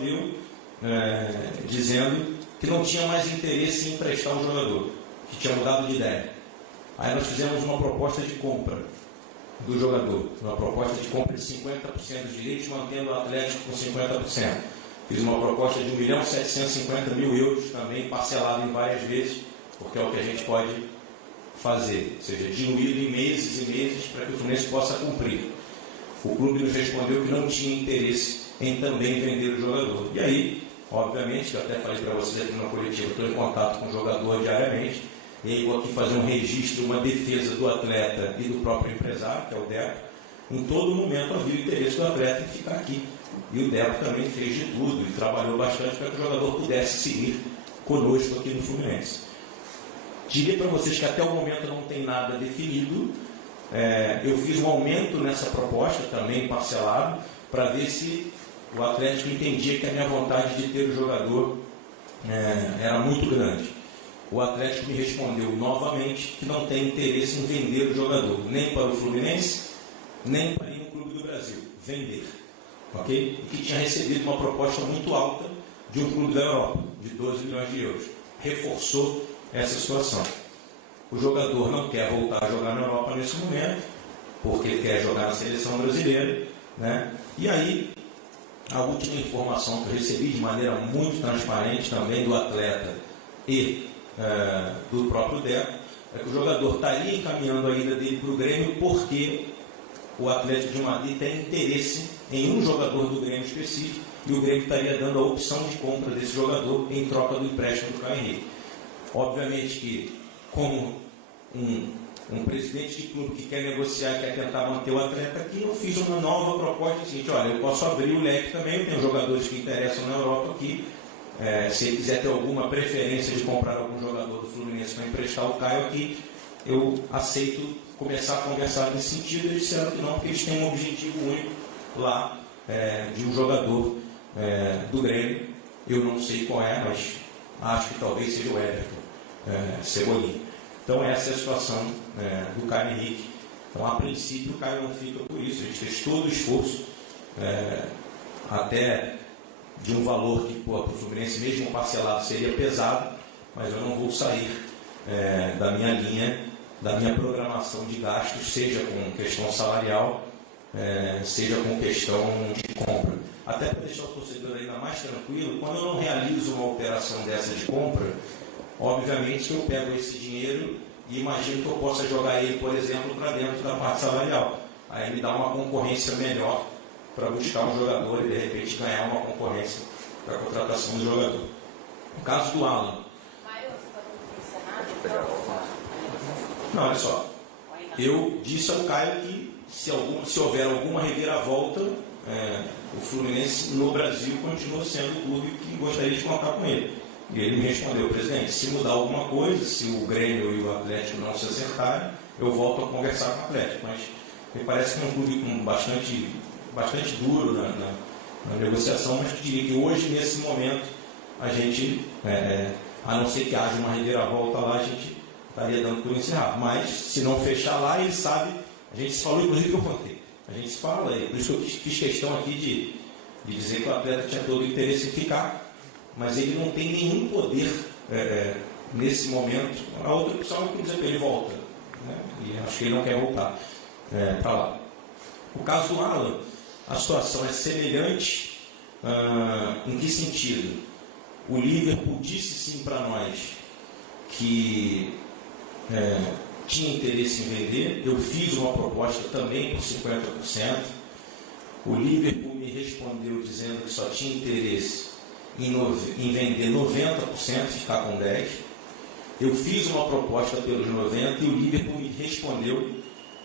respondeu dizendo que não tinha mais interesse em emprestar o jogador, que tinha mudado de ideia. Aí nós fizemos uma proposta de compra do jogador, uma proposta de compra de 50% dos direitos, mantendo o Atlético com 50%. Fiz uma proposta de 1.750.000 euros, também parcelado em várias vezes, porque é o que a gente pode fazer, ou seja, diluído em meses e meses para que o Fluminense possa cumprir. O clube nos respondeu que não tinha interesse em também vender o jogador. E aí, obviamente, eu até falei para vocês aqui no coletivo, estou em contato com o jogador diariamente, e aí vou aqui fazer um registro, uma defesa do atleta e do próprio empresário, que é o Deco. Em todo momento havia o interesse do atleta em ficar aqui. E o Deco também fez de tudo e trabalhou bastante para que o jogador pudesse seguir conosco aqui no Fluminense. Diria para vocês que até o momento não tem nada definido. Eu fiz um aumento nessa proposta, também parcelado, para ver se o Atlético entendia que a minha vontade de ter o jogador era muito grande. O Atlético me respondeu novamente que não tem interesse em vender o jogador, nem para o Fluminense, nem para nenhum clube do Brasil. Vender. Ok? E que tinha recebido uma proposta muito alta de um clube da Europa, de 12 milhões de euros. Reforçou essa situação. O jogador não quer voltar a jogar na Europa nesse momento, porque quer jogar na seleção brasileira, né? E aí, a última informação que eu recebi de maneira muito transparente também do atleta e do próprio Deco, é que o jogador estaria encaminhando a ida dele para o Grêmio porque o Atlético de Madrid tem interesse em um jogador do Grêmio específico e o Grêmio estaria dando a opção de compra desse jogador em troca do empréstimo do Caio Henrique. Obviamente que, como um presidente de clube que quer negociar, quer tentar manter o atleta aqui, eu fiz uma nova proposta seguinte: olha, eu posso abrir o leque também, eu tenho jogadores que interessam na Europa aqui. Se ele quiser ter alguma preferência de comprar algum jogador do Fluminense para emprestar o Caio aqui, eu aceito começar a conversar nesse sentido. Eles disseram que não, porque eles têm um objetivo único lá de um jogador do Grêmio. Eu não sei qual é, mas acho que talvez seja o Everton Cebolinha. Então essa é a situação do Caio Henrique. Então, a princípio, o Caio não fica por isso. A gente fez todo o esforço, até de um valor que para o Fluminense mesmo parcelado seria pesado, mas eu não vou sair da minha linha, da minha programação de gastos, seja com questão salarial, seja com questão de compra. Até para deixar o torcedor ainda mais tranquilo, quando eu não realizo uma operação dessa de compra, obviamente que eu pego esse dinheiro e imagino que eu possa jogar ele, por exemplo, para dentro da parte salarial. Aí me dá uma concorrência melhor para buscar um jogador e de repente ganhar uma concorrência para a contratação do jogador. No caso do Alan. Não, olha só. Eu disse ao Caio que se houver alguma reviravolta, o Fluminense no Brasil continua sendo o clube que gostaria de contar com ele. E ele me respondeu: presidente, se mudar alguma coisa, se o Grêmio e o Atlético não se acertarem, eu volto a conversar com o Atlético. Mas me parece que é um clube com bastante duro na negociação, mas que diria que hoje, nesse momento, a gente, a não ser que haja uma reviravolta lá, a gente estaria dando por encerrado. Mas, se não fechar lá, ele sabe, a gente se falou, inclusive, que eu contei. A gente se fala, por isso que eu fiz questão aqui de dizer que o atleta tinha todo o interesse em ficar, mas ele não tem nenhum poder, nesse momento. A outra opção é que dizer que ele volta, né? E acho que ele não quer voltar para lá. O caso do Alan, a situação é semelhante. Em que sentido? O Liverpool disse sim para nós que tinha interesse em vender. Eu fiz uma proposta também por 50%. O Liverpool me respondeu dizendo que só tinha interesse em vender 90%, ficar com 10%. Eu fiz uma proposta pelos 90% e o Liverpool me respondeu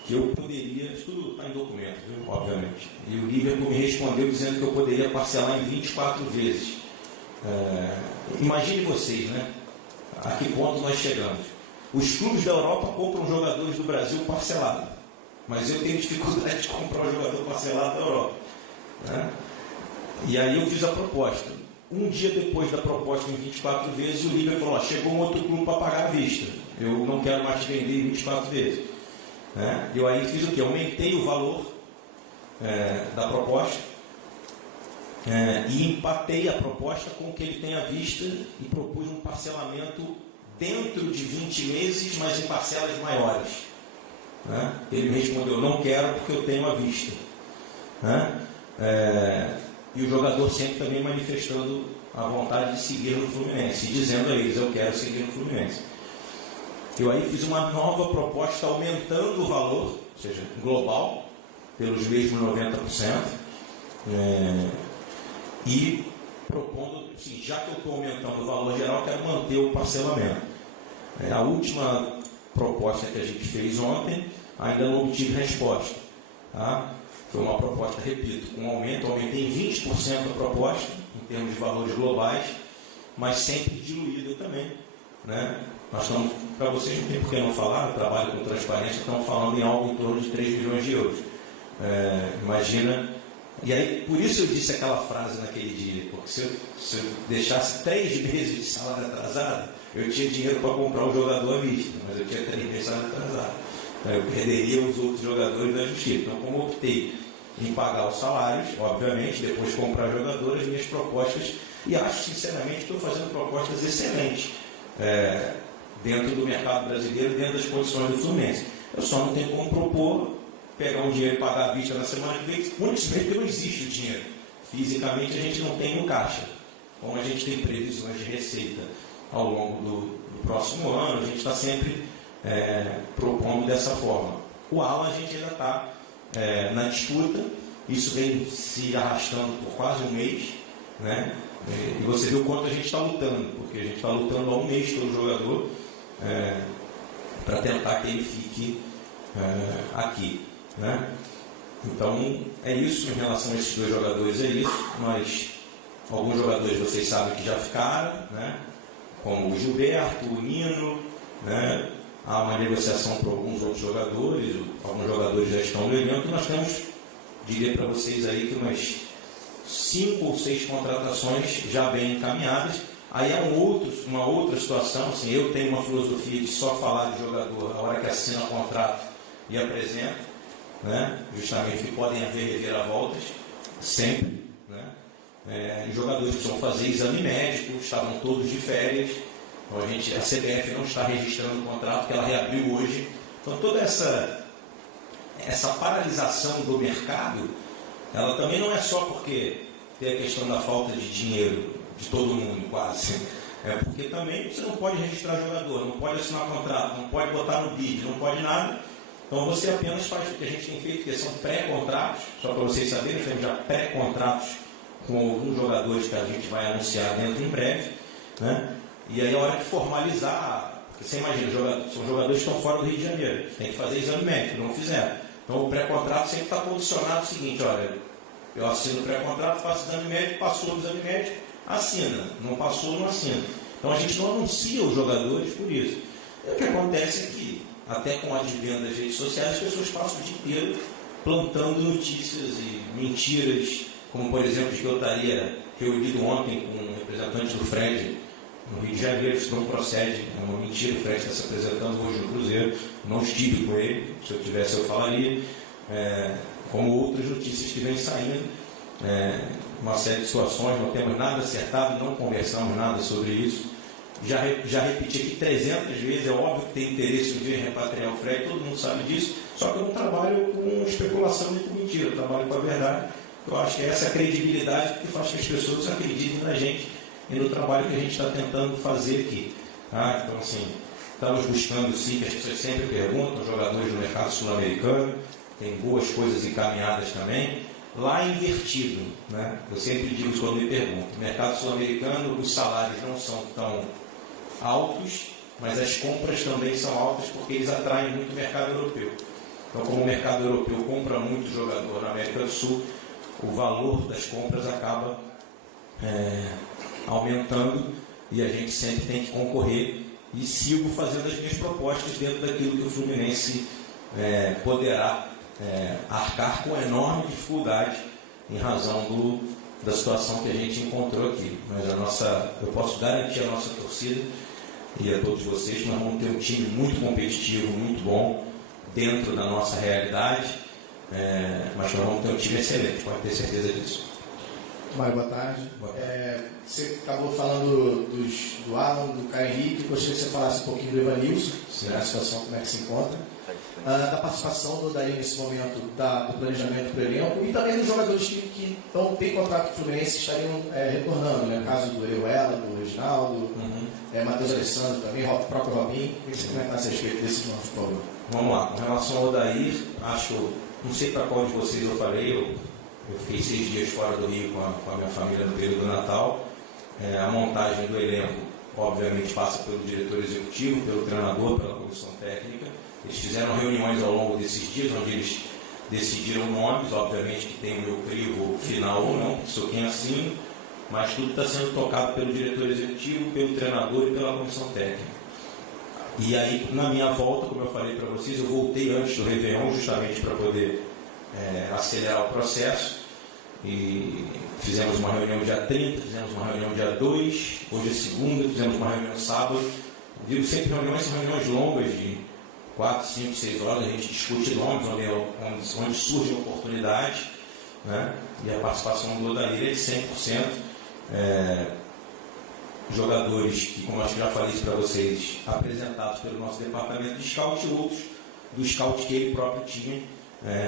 que eu poderia, isso tudo está em documento, viu? Obviamente, e o Liverpool me respondeu dizendo que eu poderia parcelar em 24 vezes. Imagine vocês, né? A que ponto nós chegamos. Os clubes da Europa compram jogadores do Brasil parcelado, mas eu tenho dificuldade de comprar um jogador parcelado da Europa, né? E aí eu fiz a proposta. Um dia depois da proposta em 24 vezes, o Liverpool falou: chegou um outro clube para pagar à vista, eu não quero mais vender em 24 vezes. Eu aí fiz o quê? Aumentei o valor da proposta e empatei a proposta com o que ele tem à vista e propus um parcelamento dentro de 20 meses, mas em parcelas maiores. Ele me respondeu: não quero porque eu tenho à vista. E o jogador sempre também manifestando a vontade de seguir no Fluminense, dizendo a eles: eu quero seguir no Fluminense. Eu aí fiz uma nova proposta aumentando o valor, ou seja, global, pelos mesmos 90%, e propondo, assim, já que eu estou aumentando o valor geral, eu quero manter o parcelamento. A última proposta que a gente fez ontem, ainda não obtive resposta. Foi uma proposta, repito, com aumento, aumentei em 20% a proposta, em termos de valores globais, mas sempre diluída também. Nós estamos, para vocês não tem por que não falar, eu trabalho com transparência, estamos falando em algo em torno de 3 bilhões de euros. Imagina, e aí por isso eu disse aquela frase naquele dia, porque se eu deixasse 3 meses de salário atrasado, eu tinha dinheiro para comprar o jogador à vista, mas eu tinha 3 meses de salário atrasado. Eu perderia os outros jogadores da justiça. Então, como eu optei em pagar os salários, obviamente, depois comprar jogadores, as minhas propostas, e acho sinceramente que estou fazendo propostas excelentes dentro do mercado brasileiro, dentro das condições do Fluminense. Eu só não tenho como propor pegar o dinheiro e pagar à vista na semana que vem, simplesmente porque não existe o dinheiro. Fisicamente a gente não tem no caixa. Como a gente tem previsões de receita ao longo do próximo ano, a gente está sempre propondo dessa forma. O Alan a gente ainda está na disputa, isso vem se arrastando por quase um mês, e você vê o quanto a gente está lutando, porque a gente está lutando há um mês pelo jogador para tentar que ele fique aqui. Então é isso em relação a esses 2 jogadores, é isso. Mas alguns jogadores vocês sabem que já ficaram, como o Gilberto, o Nino, há uma negociação para alguns outros jogadores, alguns jogadores já estão no elenco, e nós temos, diria para vocês aí, que umas 5 ou 6 contratações já bem encaminhadas. Aí é uma outra situação, assim, eu tenho uma filosofia de só falar de jogador na hora que assina o contrato e apresenta, justamente que podem haver reviravoltas, sempre. Os jogadores precisam fazer exame médico, estavam todos de férias. Então a CBF não está registrando o contrato, porque ela reabriu hoje. Então toda essa paralisação do mercado, ela também não é só porque tem a questão da falta de dinheiro de todo mundo, quase. É porque também você não pode registrar jogador, não pode assinar contrato, não pode botar no bid, não pode nada. Então você apenas faz o que a gente tem feito, que são pré-contratos, só para vocês saberem, temos já pré-contratos com alguns jogadores que a gente vai anunciar dentro em breve. E aí a hora de formalizar, porque você imagina, são jogadores que estão fora do Rio de Janeiro, tem que fazer exame médico, não fizeram. Então o pré-contrato sempre está condicionado ao seguinte: olha, eu assino o pré-contrato, faço exame médico, passou o exame médico, assina, não passou, não assina. Então a gente não anuncia os jogadores por isso. E o que acontece é que, até com o advento das redes sociais, as pessoas passam o dia inteiro plantando notícias e mentiras, como por exemplo de que eu estaria reunido ontem com um representante do Fred no Rio de Janeiro. Isso não procede, é uma mentira. O Fred está se apresentando hoje no Cruzeiro, não estive com ele, se eu tivesse eu falaria, como outras notícias que vêm saindo, uma série de situações, não temos nada acertado, não conversamos nada sobre isso. Já repeti aqui 300 vezes, é óbvio que tem interesse um dia em repatriar o Fred, todo mundo sabe disso, só que eu não trabalho com especulação e com mentira, eu trabalho com a verdade. Eu acho que é essa credibilidade que faz que as pessoas acreditem na gente e no trabalho que a gente está tentando fazer aqui. Então, assim, estamos buscando, sim, que as pessoas sempre perguntam, jogadores do mercado sul-americano, tem boas coisas encaminhadas também. Lá invertido, eu sempre digo quando me perguntam, no mercado sul-americano os salários não são tão altos, mas as compras também são altas porque eles atraem muito o mercado europeu. Então, como o mercado europeu compra muito jogador na América do Sul, o valor das compras acaba aumentando e a gente sempre tem que concorrer, e sigo fazendo as minhas propostas dentro daquilo que o Fluminense poderá arcar com enorme dificuldade em razão da situação que a gente encontrou aqui. Mas eu posso garantir à nossa torcida e a todos vocês que nós vamos ter um time muito competitivo, muito bom, dentro da nossa realidade, mas nós vamos ter um time excelente, pode ter certeza disso. Mário, boa tarde. Você acabou falando do Alan, do Caio Henrique. Gostaria que você falasse um pouquinho do Evanilson, a situação, como é que se encontra. Da participação do Odair nesse momento, do planejamento para o elenco, e também dos jogadores que têm contrato com o Fluminense estariam retornando, né? O caso do Euela, do Reginaldo, Matheus Alessandro também, o próprio Robinho. Queria que você comentasse a respeito desses nomes, por favor. Vamos lá. Com relação ao Odair, não sei para qual de vocês eu falei, eu fiquei 6 dias fora do Rio com a minha família no período do Natal. A montagem do elenco, obviamente, passa pelo diretor executivo, pelo treinador, pela comissão técnica. Eles fizeram reuniões ao longo desses dias, onde eles decidiram nomes, obviamente que tem o meu crivo final ou não, sou quem assino, mas tudo está sendo tocado pelo diretor executivo, pelo treinador e pela comissão técnica. E aí, na minha volta, como eu falei para vocês, eu voltei antes do Réveillon, justamente para poder acelerar o processo. E fizemos uma reunião dia 30, fizemos uma reunião dia 2, hoje é segunda, fizemos uma reunião sábado. Digo sempre reuniões, são reuniões longas de 4, 5, 6 horas, a gente discute nomes onde surge a oportunidade, né? E a participação do Odair é de 100%. Jogadores que, como acho que já falei isso para vocês, apresentados pelo nosso departamento de scout e outros do scout que ele próprio tinha,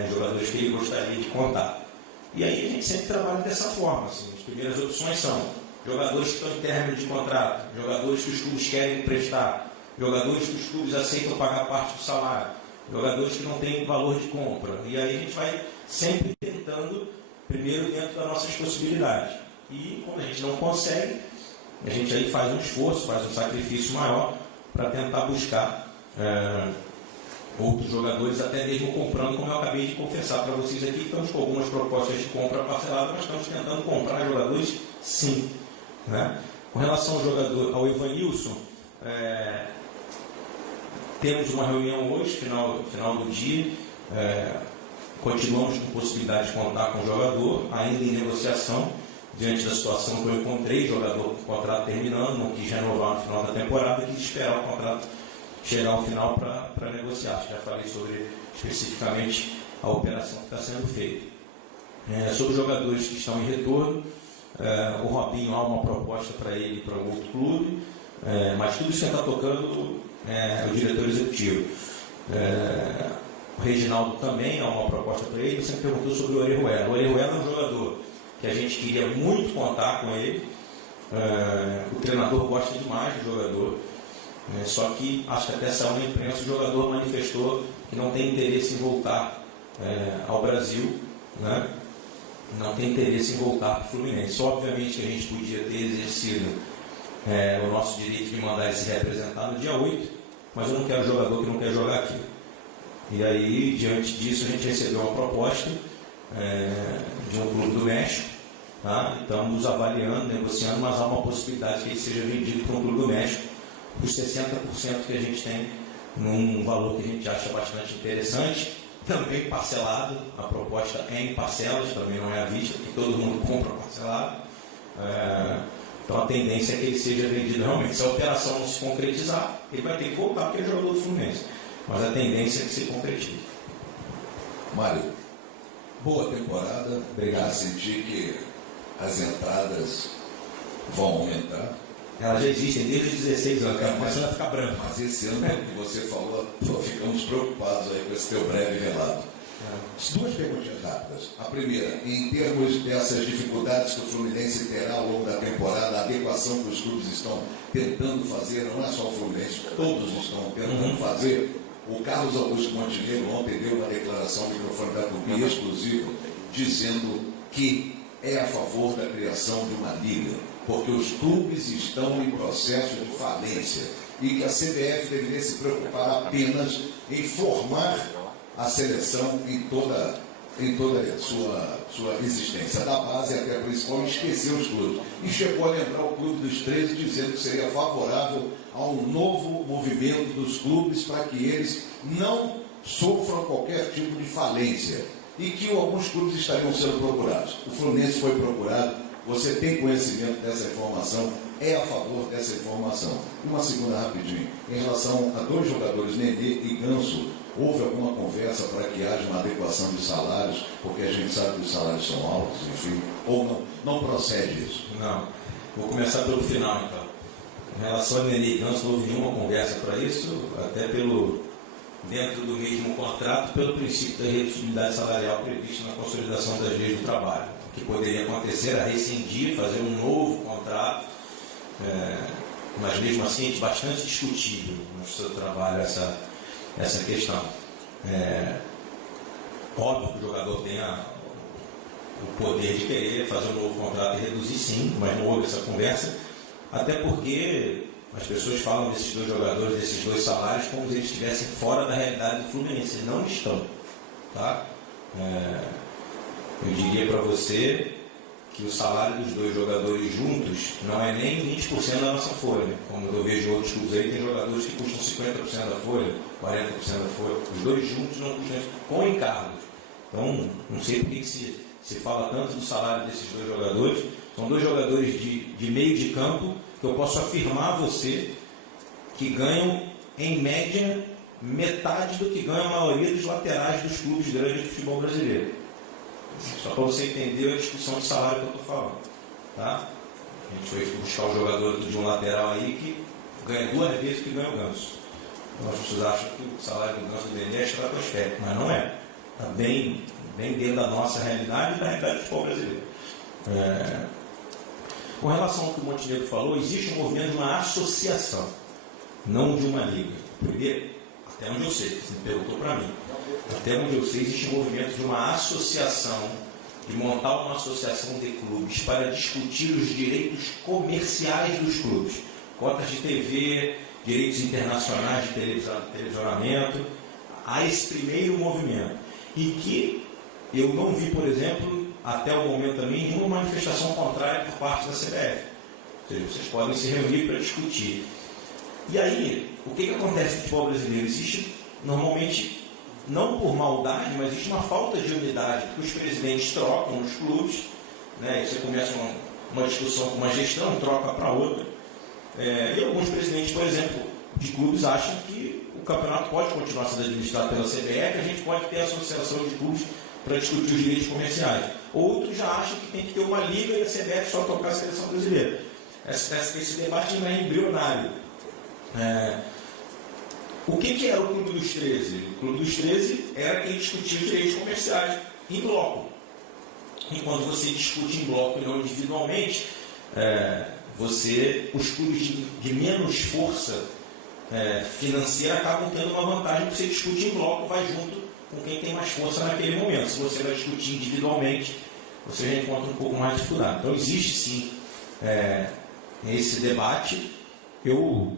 jogadores que ele gostaria de contar. E aí a gente sempre trabalha dessa forma. Assim, as primeiras opções são jogadores que estão em término de contrato, jogadores que os clubes querem emprestar, jogadores que os clubes aceitam pagar parte do salário, jogadores que não têm valor de compra. E aí a gente vai sempre tentando, primeiro dentro das nossas possibilidades. E quando a gente não consegue, a gente aí faz um esforço, faz um sacrifício maior para tentar buscar outros jogadores, até mesmo comprando, como eu acabei de confessar para vocês aqui. Estamos com algumas propostas de compra parcelada, mas estamos tentando comprar jogadores, sim. Né? Com relação ao Evanilson, temos uma reunião hoje, final do dia. Continuamos com possibilidade de contar com o jogador, ainda em negociação, diante da situação que eu encontrei, jogador com o contrato terminando, não quis renovar no final da temporada, quis esperar o contrato chegar ao final para negociar. Já falei sobre especificamente a operação que está sendo feita. Sobre os jogadores que estão em retorno, o Robinho, há uma proposta para ele para um outro clube, mas tudo isso está tocando o diretor executivo. O Reginaldo também há uma proposta para ele. Você me perguntou sobre o Orejuela. O Orejuela é um jogador que a gente queria muito contar com ele. O treinador gosta demais do jogador. Só que, acho que até saiu na imprensa, o jogador manifestou que não tem interesse em voltar ao Brasil, né? Não tem interesse em voltar para o Fluminense. Obviamente que a gente podia ter exercido o nosso direito de mandar ele se representar no dia 8, mas eu não quero jogador que não quer jogar aqui. E aí, diante disso, a gente recebeu uma proposta de um clube do México, tá? Estamos avaliando, negociando, mas há uma possibilidade que ele seja vendido para um clube do México os 60% que a gente tem, num valor que a gente acha bastante interessante, também parcelado. A proposta é em parcelas, também não é à vista, que todo mundo compra parcelado. Então a tendência é que ele seja vendido realmente. Se a operação não se concretizar, ele vai ter que voltar porque ele é jogador do Fluminense. Mas a tendência é que se concretize. Mário, boa temporada. Obrigado. Sentir que as entradas vão aumentar. Elas já existem desde os 16 anos, começando a ficar branco. Mas esse ano, que você falou, ficamos preocupados aí com esse teu breve relato. Duas perguntas rápidas. A primeira, em termos dessas dificuldades que o Fluminense terá ao longo da temporada, a adequação que os clubes estão tentando fazer, não é só o Fluminense, todos estão tentando fazer. O Carlos Augusto Montenegro ontem deu uma declaração ao microfone da Tupi exclusivo, dizendo que é a favor da criação de uma liga, porque os clubes estão em processo de falência e que a CBF deveria se preocupar apenas em formar a seleção em toda a sua existência, da base até a principal, e esquecer os clubes. E chegou a lembrar o Clube dos 13, dizendo que seria favorável a um novo movimento dos clubes para que eles não sofram qualquer tipo de falência e que alguns clubes estariam sendo procurados. O Fluminense foi procurado. Você tem conhecimento dessa informação? É a favor dessa informação? Uma segunda rapidinho. Em relação a dois jogadores, Nenê e Ganso, houve alguma conversa para que haja uma adequação de salários, porque a gente sabe que os salários são altos, enfim, ou não procede isso? Não. Vou começar pelo final, então. Em relação a Nenê e Ganso, não houve nenhuma conversa para isso, até dentro do mesmo contrato, pelo princípio da redutibilidade salarial previsto na consolidação das leis do trabalho. O que poderia acontecer era rescindir, fazer um novo contrato, mas mesmo assim é bastante discutível no seu trabalho essa questão. Óbvio que o jogador tem o poder de querer fazer um novo contrato e reduzir, sim, mas não houve essa conversa, até porque as pessoas falam desses dois jogadores, desses dois salários, como se eles estivessem fora da realidade do Fluminense. Não estão. Tá? Eu diria para você que o salário dos dois jogadores juntos não é nem 20% da nossa folha. Como eu vejo outros clubes aí, tem jogadores que custam 50% da folha, 40% da folha. Os dois juntos não custam isso, com encargos. Então, não sei por que se fala tanto do salário desses dois jogadores. São dois jogadores de meio de campo que eu posso afirmar a você que ganham, em média, metade do que ganha a maioria dos laterais dos clubes grandes do futebol brasileiro. Só para você entender a discussão de salário que eu estou falando. Tá? A gente foi buscar o jogador de um lateral aí que ganha 2 vezes o que ganha o Ganso. Então as pessoas acham que o salário do Ganso do Nenê é estratosférico, mas não é. Está bem dentro da nossa realidade e da realidade do futebol brasileiro. Com relação ao que o Montenegro falou, existe um movimento de uma associação, não de uma liga. Primeiro, até onde eu sei, você me perguntou para mim, até onde eu sei, existe um movimento de uma associação, de montar uma associação de clubes para discutir os direitos comerciais dos clubes, cotas de TV, direitos internacionais de televisionamento. Há esse primeiro movimento, e que eu não vi, por exemplo, até o momento também, nenhuma manifestação contrária por parte da CBF. Ou seja, vocês podem se reunir para discutir. E aí, o que acontece no futebol brasileiro? Existe, normalmente, não por maldade, mas existe uma falta de unidade, porque os presidentes trocam nos clubes, né? Você começa uma discussão com uma gestão, troca para outra. E alguns presidentes, por exemplo, de clubes acham que o campeonato pode continuar sendo administrado pela CBF, a gente pode ter associação de clubes para discutir os direitos comerciais. Outros já acham que tem que ter uma liga e a CBF só tocar a seleção brasileira. Esse debate ainda é embrionário. O que era o Clube dos 13? O Clube dos 13 era quem discutia os direitos comerciais em bloco. Enquanto você discute em bloco e não individualmente, os clubes de menos força financeira acabam tendo uma vantagem, porque você discute em bloco, vai junto com quem tem mais força naquele momento. Se você vai discutir individualmente, você já encontra um pouco mais de dificuldade. Então existe sim esse debate. Eu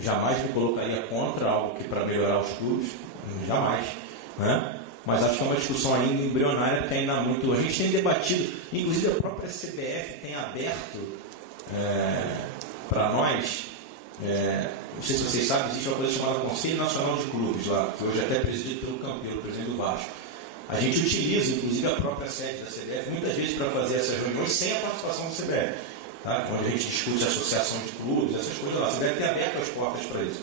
jamais me colocaria contra algo que para melhorar os clubes, jamais, né? Mas acho que é uma discussão ainda embrionária, porque ainda há muito. A gente tem debatido, inclusive a própria CBF tem aberto para nós. Não sei se vocês sabem, existe uma coisa chamada Conselho Nacional de Clubes lá, que hoje é até presidido pelo Campeiro, presidente do Vasco. A gente utiliza, inclusive, a própria sede da CBF, muitas vezes para fazer essas reuniões sem a participação da CBF. Tá? Quando a gente discute associação de clubes, essas coisas lá, a CBF tem aberto as portas para isso.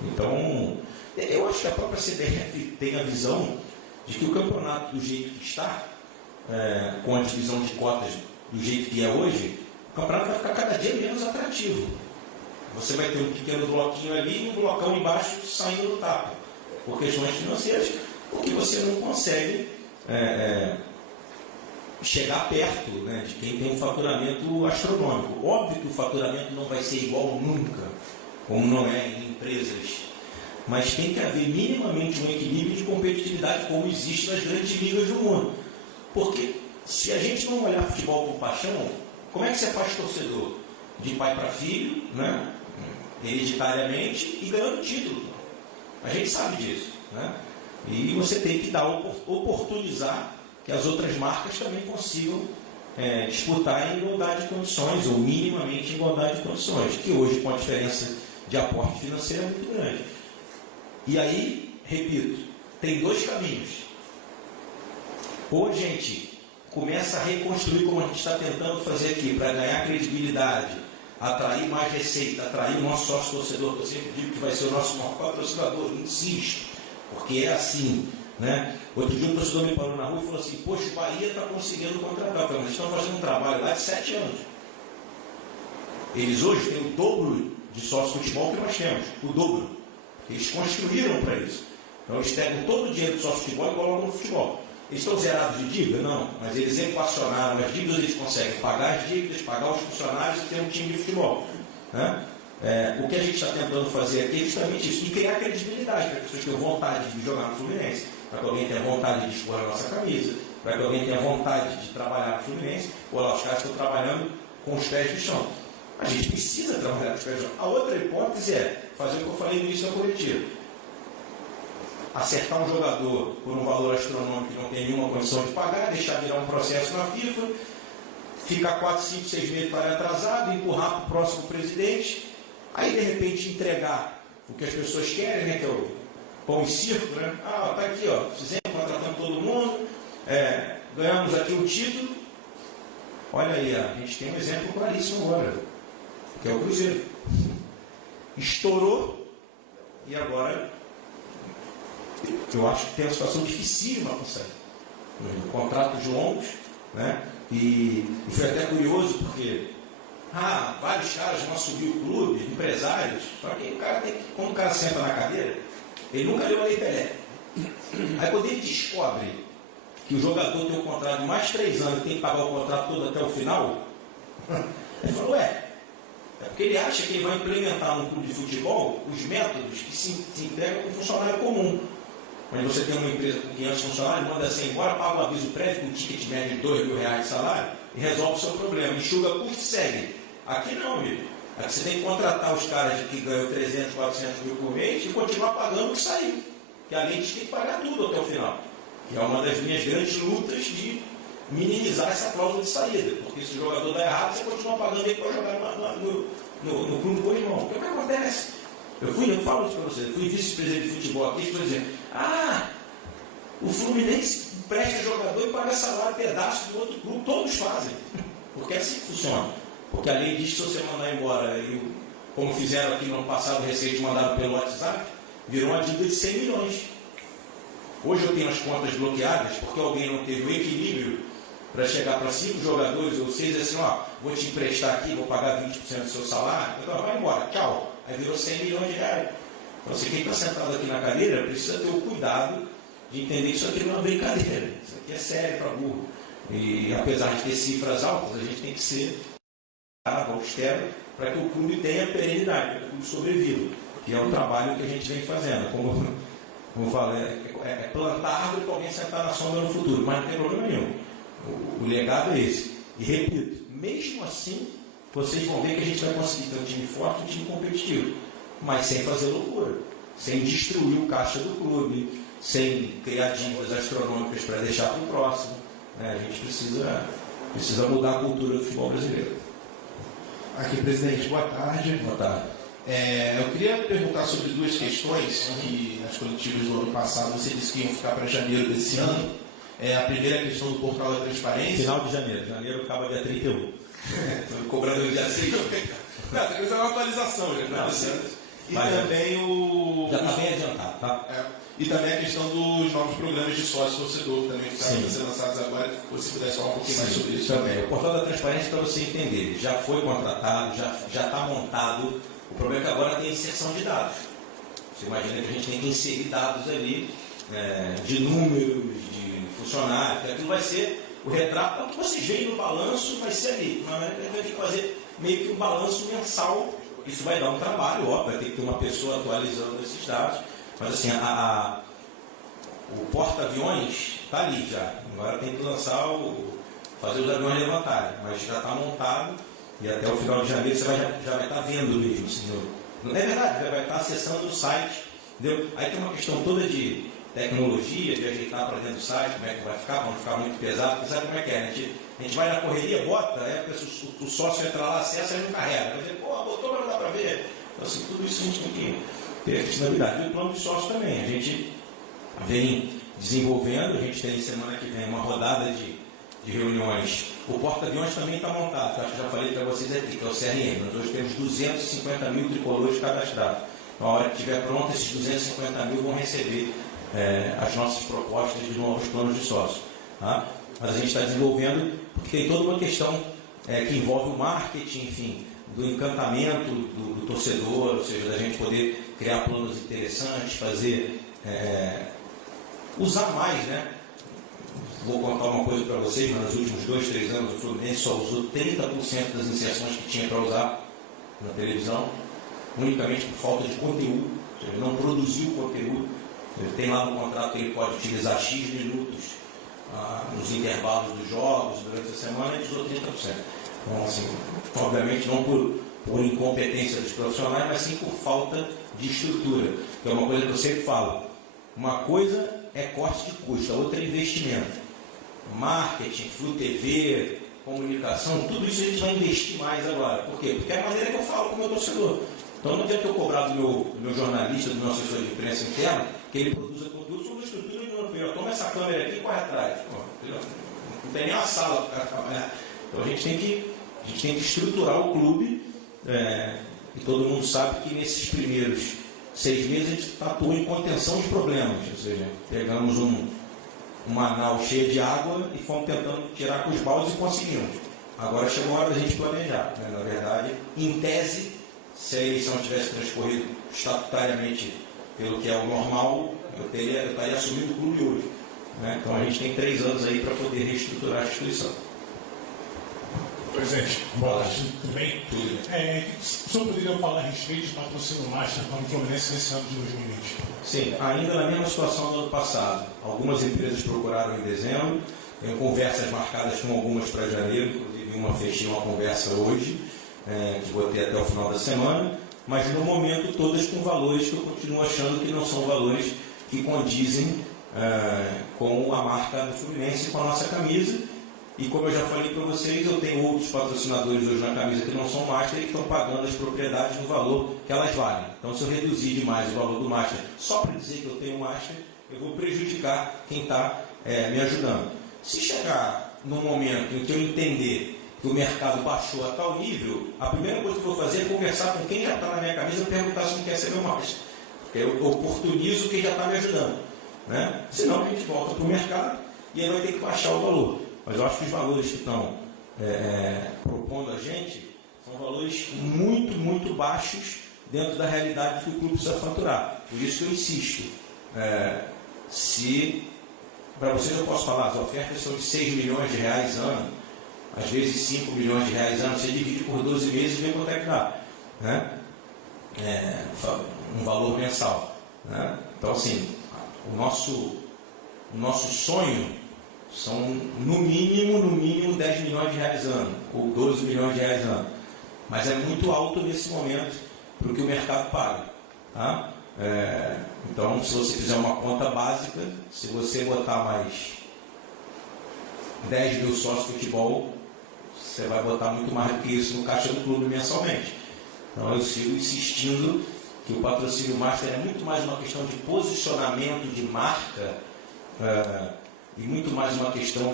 Então, eu acho que a própria CBF tem a visão de que o campeonato, do jeito que está, com a divisão de cotas do jeito que é hoje, o campeonato vai ficar cada dia menos atrativo. Você vai ter um pequeno bloquinho ali e um blocão embaixo saindo do tapa, por questões financeiras, porque você não consegue chegar perto, né, de quem tem um faturamento astronômico. Óbvio que o faturamento não vai ser igual nunca, como não é em empresas, mas tem que haver minimamente um equilíbrio de competitividade, como existe nas grandes ligas do mundo. Porque se a gente não olhar futebol com paixão, como é que você faz torcedor? De pai para filho, né? Hereditariamente, e ganhando título. A gente sabe disso, né? E você tem que oportunizar que as outras marcas também consigam disputar em igualdade de condições, ou minimamente em igualdade de condições, que hoje, com a diferença de aporte financeiro, é muito grande. E aí, repito, tem 2 caminhos. Ou a gente começa a reconstruir, como a gente está tentando fazer aqui, para ganhar credibilidade, atrair mais receita, atrair o nosso sócio torcedor, que eu sempre digo que vai ser o nosso maior patrocinador, insisto, porque é assim, né? Outro dia um torcedor me parou na rua e falou assim, poxa, o Bahia está conseguindo contratar. Eu falei, mas estão fazendo um trabalho lá de 7 anos. Eles hoje têm o dobro de sócio futebol que nós temos, o dobro. Eles construíram para isso. Então eles pegam todo o dinheiro do sócio futebol e colocam no futebol. Eles estão zerados de dívida? Não, mas eles equacionaram as dívidas, eles conseguem pagar as dívidas, pagar os funcionários e ter um time de futebol, né? O que a gente está tentando fazer aqui é justamente isso, e criar credibilidade para as pessoas que tenham vontade de jogar no Fluminense, para que alguém tenha vontade de expor a nossa camisa, para que alguém tenha vontade de trabalhar no Fluminense, ou lá os caras estão trabalhando com os pés no chão. A gente precisa trabalhar com os pés no chão. A outra hipótese é fazer o que eu falei no início da coletiva. Acertar um jogador por um valor astronômico que não tem nenhuma condição de pagar, deixar virar um processo na FIFA, ficar 4, 5, 6 meses para atrasado, empurrar para o próximo presidente, aí de repente entregar o que as pessoas querem, né, que é o pão e circo, né? Ah, tá aqui, ó, fizemos, contratamos todo mundo, ganhamos aqui o título. Olha aí, a gente tem um exemplo claríssimo agora, que é o Cruzeiro. Estourou e agora eu acho que tem uma situação dificílima para sair. Contratos longos, né? E foi até curioso porque vários caras vão subir o clube, empresários, só que o cara tem que, quando o cara senta na cadeira, ele nunca leu a Lei Pelé. Aí quando ele descobre que o jogador tem um contrato de mais 3 anos e tem que pagar o contrato todo até o final, ele falou, é porque ele acha que ele vai implementar no clube de futebol os métodos que se entregam com um funcionário comum. Onde você tem uma empresa com 500 funcionários, manda você embora, paga o aviso prévio com um ticket médio de R$2.000 de salário e resolve o seu problema. Enxuga custo e segue. Aqui não, amigo. Aqui você tem que contratar os caras que ganham 300, 400 mil por mês e continuar pagando o que saiu. Que a lei diz que tem que pagar tudo até o final. Que é uma das minhas grandes lutas de minimizar essa cláusula de saída. Porque se o jogador dá errado, você continua pagando ele para jogar no clube do irmão. O que acontece? Eu falo isso para você, fui vice-presidente de futebol aqui, estou dizendo, o Fluminense presta jogador e paga salário pedaço do outro clube, todos fazem. Porque é assim que funciona. Porque a lei diz que se você mandar embora, como fizeram aqui no ano passado, recente, mandaram pelo WhatsApp, virou uma dívida de 100 milhões. Hoje eu tenho as contas bloqueadas porque alguém não teve o equilíbrio para chegar para 5 jogadores ou 6 assim, vou te emprestar aqui, vou pagar 20% do seu salário, então vai embora, tchau. Aí virou 100 milhões de reais. Então, quem está sentado aqui na cadeira precisa ter o cuidado de entender que isso aqui não é uma brincadeira. Isso aqui é sério para burro. E apesar de ter cifras altas, a gente tem que ser austero para que o clube tenha perenidade, para que o clube sobreviva. Que é um trabalho que a gente vem fazendo. Como eu falo, é plantar árvore para alguém sentar na sombra no futuro. Mas não tem problema nenhum. O legado é esse. E repito, mesmo assim, vocês vão ver que a gente vai conseguir ter um time forte, um time competitivo, mas sem fazer loucura, sem destruir o caixa do clube, sem criar dívidas astronômicas para deixar para o próximo. A gente precisa mudar a cultura do futebol brasileiro. Aqui, presidente, boa tarde. Boa tarde. Eu queria perguntar sobre 2 questões que nas coletivas do ano passado você disse que iam ficar para janeiro desse ano. A primeira é a questão do portal da transparência. Final de janeiro. Janeiro acaba dia 31. Estou cobrando o dia 6. Não, essa questão é uma atualização, já. Não, e também o... Já está bem adiantado, tá? E também a questão dos novos programas de sócio-torcedor, que também ficaram a ser lançados agora, se você pudesse falar um pouquinho mais sobre isso também. O portal da transparência, para você entender, já foi contratado, já está montado. O problema é que agora tem inserção de dados. Você imagina que a gente tem que inserir dados ali, de números, de funcionários, que aquilo vai ser o retrato, o que vocês veem no balanço vai ser ali. A gente vai ter que fazer meio que um balanço mensal. Isso vai dar um trabalho, óbvio, vai ter que ter uma pessoa atualizando esses dados. Mas assim, o porta-aviões está ali já. Agora tem que fazer os aviões levantarem. Mas já está montado e até o final de janeiro você já vai estar vendo mesmo. Senhor. Não é verdade, já vai estar acessando o site. Entendeu? Aí tem uma questão toda de tecnologia, de ajeitar para dentro do site, como é que vai ficar, para não ficar muito pesado. Porque sabe como é que é? A gente vai na correria, bota, o sócio entra lá, acessa e não carrega. Vai dizer, botou, mas não dá para ver. Então assim, tudo isso a gente tem que ter funcionalidade. E o plano de sócio também. A gente vem desenvolvendo, a gente tem semana que vem uma rodada de reuniões. O porta-aviões também está montado, que eu acho que já falei para vocês aqui, que é o CRM. Nós hoje temos 250 mil tricolores cadastrados. Na hora que estiver pronto, esses 250 mil vão receber as nossas propostas de novos planos de sócio. Tá? Mas a gente está desenvolvendo, porque tem toda uma questão que envolve o marketing, enfim, do encantamento do torcedor, ou seja, da gente poder criar planos interessantes, fazer, usar mais, né? Vou contar uma coisa para vocês, mas nos últimos 2, 3 anos o Fluminense só usou 30% das inserções que tinha para usar na televisão, unicamente por falta de conteúdo, ou seja, não produziu conteúdo. Ele tem lá no contrato que ele pode utilizar X minutos nos intervalos dos jogos, durante a semana, e usou 30%. Então, assim, obviamente não por incompetência dos profissionais, mas sim por falta de estrutura. Que é uma coisa que eu sempre falo. Uma coisa é corte de custo, a outra é investimento. Marketing, Flu TV, comunicação, tudo isso a gente vai investir mais agora. Por quê? Porque é a maneira que eu falo com o meu torcedor. Então não adianta eu cobrar do meu jornalista, do meu assessor de imprensa interna, que ele produza conteúdo sobre a estrutura de europeu. Toma essa câmera aqui e corre atrás. Não tem nem uma sala para o cara trabalhar. Então a gente tem que estruturar o clube, e todo mundo sabe que nesses primeiros 6 meses a gente atuou em contenção de problemas. Ou seja, pegamos uma nau cheia de água e fomos tentando tirar com os baldes e conseguimos. Agora chegou a hora da gente planejar. Né? Na verdade, em tese, se a eleição tivesse transcorrido estatutariamente pelo que é o normal, eu estaria assumindo o clube hoje. Né? Então a gente tem 3 anos aí para poder reestruturar a instituição. Presidente, boa tarde, tudo bem? Tudo. O senhor poderia falar a respeito de patrocínio Master para o Fluminense nesse ano de 2020? Sim, ainda na mesma situação do ano passado. Algumas empresas procuraram em dezembro, tenho conversas marcadas com algumas para janeiro, inclusive uma fechei uma conversa hoje, que vou ter até o final da semana, mas no momento todas com valores que eu continuo achando que não são valores que condizem com a marca do Fluminense e com a nossa camisa. E como eu já falei para vocês, eu tenho outros patrocinadores hoje na camisa que não são Master e que estão pagando as propriedades no valor que elas valem. Então, se eu reduzir demais o valor do Master só para dizer que eu tenho Master, eu vou prejudicar quem está me ajudando. Se chegar num momento em que eu entender que o mercado baixou a tal nível, a primeira coisa que eu vou fazer é conversar com quem já está na minha camisa e perguntar se não quer ser meu Master. Porque eu oportunizo quem já está me ajudando. Né? Senão, a gente volta para o mercado e aí vai ter que baixar o valor. Mas eu acho que os valores que estão propondo a gente são valores muito, muito baixos dentro da realidade que o clube precisa faturar. Por isso que eu insisto. Para vocês eu posso falar, as ofertas são de 6 milhões de reais ano, às vezes 5 milhões de reais ano, você divide por 12 meses e vê quanto é que dá. Né? Um valor mensal. Né? Então, assim, o nosso sonho são no mínimo 10 milhões de reais ano, ou 12 milhões de reais ano. Mas é muito alto nesse momento para o que o mercado paga. Tá? Então, se você fizer uma conta básica, se você botar mais 10 mil sócios de futebol, você vai botar muito mais do que isso no caixa do clube mensalmente. Então, eu sigo insistindo que o patrocínio Master é muito mais uma questão de posicionamento de marca, e muito mais uma questão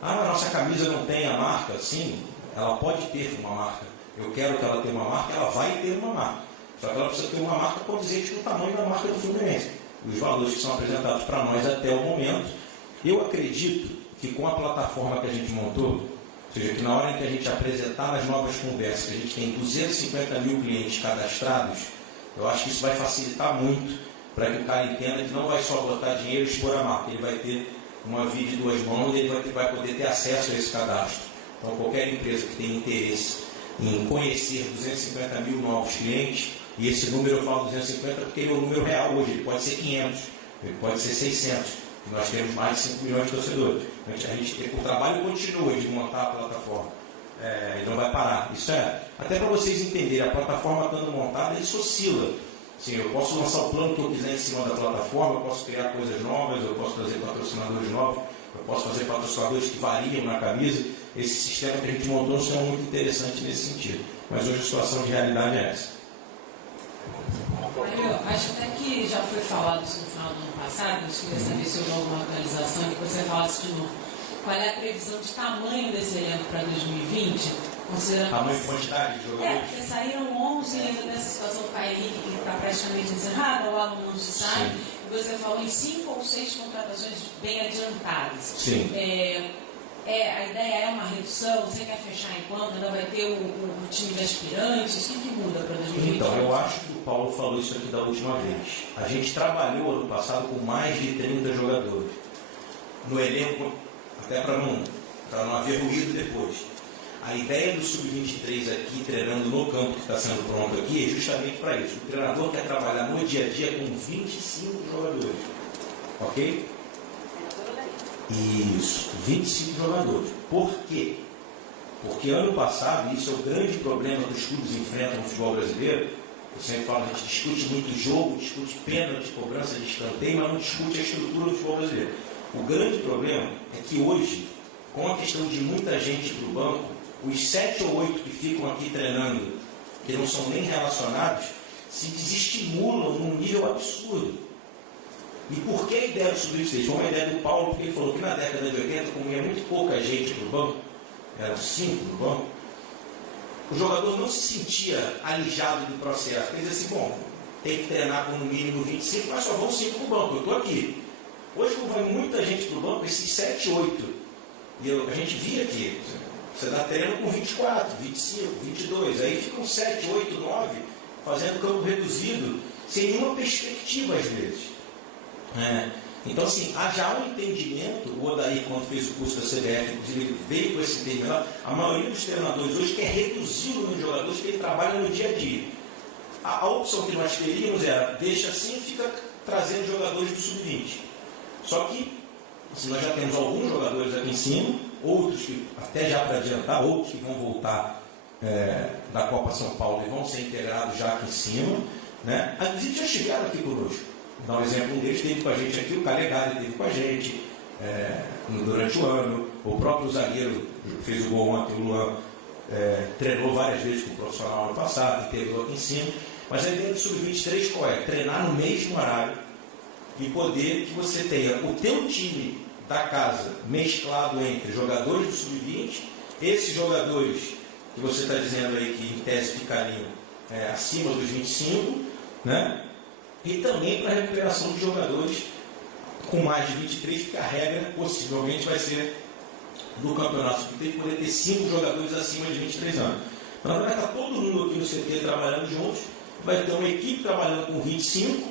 a nossa camisa não tem a marca. Sim, ela pode ter uma marca. Eu quero que ela tenha uma marca, ela vai ter uma marca. Só que ela precisa ter uma marca condizente com o tamanho da marca do Fluminense. Os valores que são apresentados para nós até o momento, eu acredito que com a plataforma que a gente montou, ou seja, que na hora em que a gente apresentar nas novas conversas, que a gente tem 250 mil clientes cadastrados, eu acho que isso vai facilitar muito para que o cara entenda que não vai só botar dinheiro e expor a marca, ele vai ter uma via de 2 mãos e ele vai poder ter acesso a esse cadastro. Então, qualquer empresa que tenha interesse em conhecer 250 mil novos clientes, e esse número eu falo 250 porque ele é o número real hoje, ele pode ser 500, ele pode ser 600, e nós temos mais de 5 milhões de torcedores. O trabalho continua de montar a plataforma, ele não vai parar. Isso até para vocês entenderem, a plataforma estando montada, ele oscila. Sim, eu posso lançar o plano que eu quiser em cima da plataforma, eu posso criar coisas novas, eu posso trazer patrocinadores novos, eu posso fazer patrocinadores que variam na camisa. Esse sistema que a gente montou é muito interessante nesse sentido. Mas hoje a situação de realidade é essa. Eu acho até que já foi falado isso no final do ano passado, eu queria saber se houve alguma atualização, e você falasse de novo. Qual é a previsão de tamanho desse elenco para 2020? Tamanho e quantidade de jogadores? Porque saíram 11 nessa situação do Caio Henrique, que está praticamente encerrada, o Alan não se sai. você falou em 5 ou 6 contratações bem adiantadas. Sim. A ideia é uma redução? Você quer fechar em quanto? Ainda vai ter o time de aspirantes? O que muda para 2020? Então, eu acho que o Paulo falou isso aqui da última vez. A gente trabalhou ano passado com mais de 30 jogadores. No elenco, até para não haver ruído depois. A ideia do Sub-23 aqui, treinando no campo que está sendo pronto aqui, é justamente para isso. O treinador quer trabalhar no dia a dia com 25 jogadores. Ok? Isso, 25 jogadores. Por quê? Porque ano passado, isso é o grande problema que os clubes enfrentam no futebol brasileiro. Eu sempre falo, a gente discute muito jogo, discute pênalti, cobrança de escanteio, mas não discute a estrutura do futebol brasileiro. O grande problema é que hoje, com a questão de muita gente para o banco, os 7 ou 8 que ficam aqui treinando, que não são nem relacionados, se desestimulam num nível absurdo. E por que a ideia do Sub-23? Foi uma ideia do Paulo, porque ele falou que na década de 80, como ia muito pouca gente para o banco, eram 5 no banco, o jogador não se sentia alijado do processo. Ele dizia assim, bom, tem que treinar com no mínimo 25, mas só vão 5 para o banco, eu estou aqui. Hoje, como vai muita gente para o banco, esses 7, 8, e a gente via aqui, você dá treino com 24, 25, 22, aí ficam 7, 8, 9, fazendo campo reduzido, sem nenhuma perspectiva às vezes. Então, assim, há já um entendimento. O Odair, quando fez o curso da CBF, inclusive, ele veio com esse entendimento. A maioria dos treinadores hoje quer reduzir o número de jogadores que ele trabalha no dia a dia. A opção que nós teríamos era, deixa assim e fica trazendo jogadores do Sub-20. Só que, assim, nós já temos alguns jogadores aqui em cima, outros que, até já para adiantar, outros que vão voltar da Copa São Paulo e vão ser integrados já aqui em cima. Né? Inclusive já estiveram aqui conosco. Dá um exemplo, um deles esteve com a gente aqui, o Calegari esteve com a gente durante o ano, o próprio zagueiro fez o gol ontem, o Luan treinou várias vezes com o profissional ano passado, integrou aqui em cima, mas a ideia do Sub-23 qual é? Treinar no mesmo horário e poder que você tenha o teu time da casa mesclado entre jogadores do Sub-20, esses jogadores que você está dizendo aí que em tese ficariam acima dos 25, né? E também para a recuperação de jogadores com mais de 23, porque a regra possivelmente vai ser do campeonato sub-23 poder ter 5 jogadores acima de 23 anos. Então, vai estar todo mundo aqui no CT trabalhando juntos, vai ter uma equipe trabalhando com 25,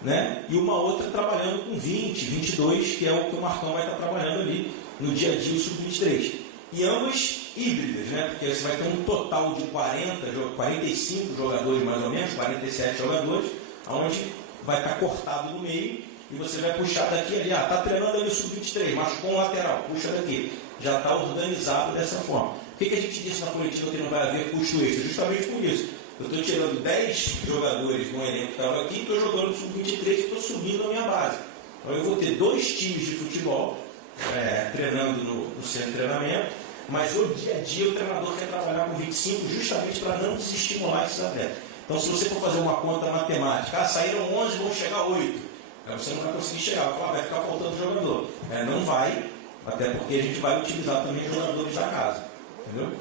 né? E uma outra trabalhando com 20, 22, que é o que o Marcão vai estar trabalhando ali no dia a dia, o sub-23. E ambas híbridas, né? Porque você vai ter um total de 45 jogadores mais ou menos, 47 jogadores, onde vai estar cortado no meio e você vai puxar daqui ali, está treinando ali o sub-23, machucou um lateral, puxa daqui, já está organizado dessa forma. O que a gente disse na coletiva que não vai haver custo extra? Justamente por isso. Eu estou tirando 10 jogadores do elenco que estava aqui, estou jogando no sub-23 e estou subindo a minha base. Então eu vou ter 2 times de futebol treinando no centro de treinamento, mas o dia a dia o treinador quer trabalhar com 25 justamente para não desestimular esses atletas. Então, se você for fazer uma conta matemática, saíram 11, vão chegar 8. Você não vai conseguir chegar, vai ficar faltando jogador. Não vai, até porque a gente vai utilizar também jogadores da casa. Entendeu?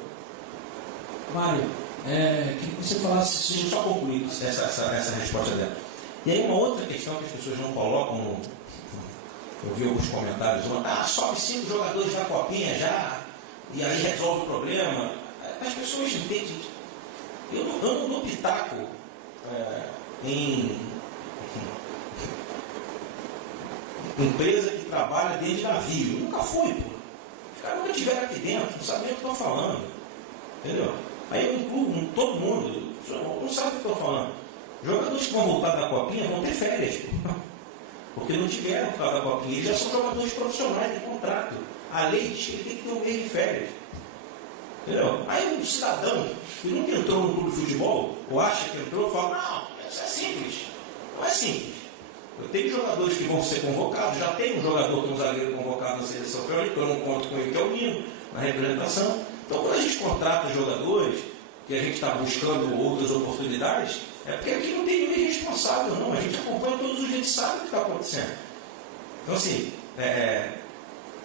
Mário, queria que você falasse... Deixa eu só concluir essa resposta dela. E aí, uma outra questão que as pessoas não colocam, eu vi alguns comentários, sobe 5 jogadores na copinha já, e aí resolve o problema. As pessoas entendem. Eu não dou pitaco em empresa que trabalha dentro de navio. Nunca fui, pô. Os caras nunca estiveram aqui dentro, não sabem nem o que estão falando. Entendeu? Aí eu incluo todo mundo, não sabe o que estou falando. Jogadores que vão voltar da copinha vão ter férias, pô. Porque não tiveram por causa da copinha. Eles já são jogadores profissionais de contrato. A lei diz que ele tem que ter um mês de férias. Entendeu? Aí um cidadão que nunca entrou no clube de futebol, ou acha que entrou, fala, não, isso é simples. Não é simples. Eu tenho jogadores que vão ser convocados, já tem um jogador que é um zagueiro convocado na seleção peruana, que eu não conto com ele, que é o Nino, na representação. Então, quando a gente contrata jogadores, que a gente está buscando outras oportunidades, é porque aqui não tem ninguém responsável, não. A gente acompanha todos os dias, a gente sabe o que está acontecendo. Então, assim,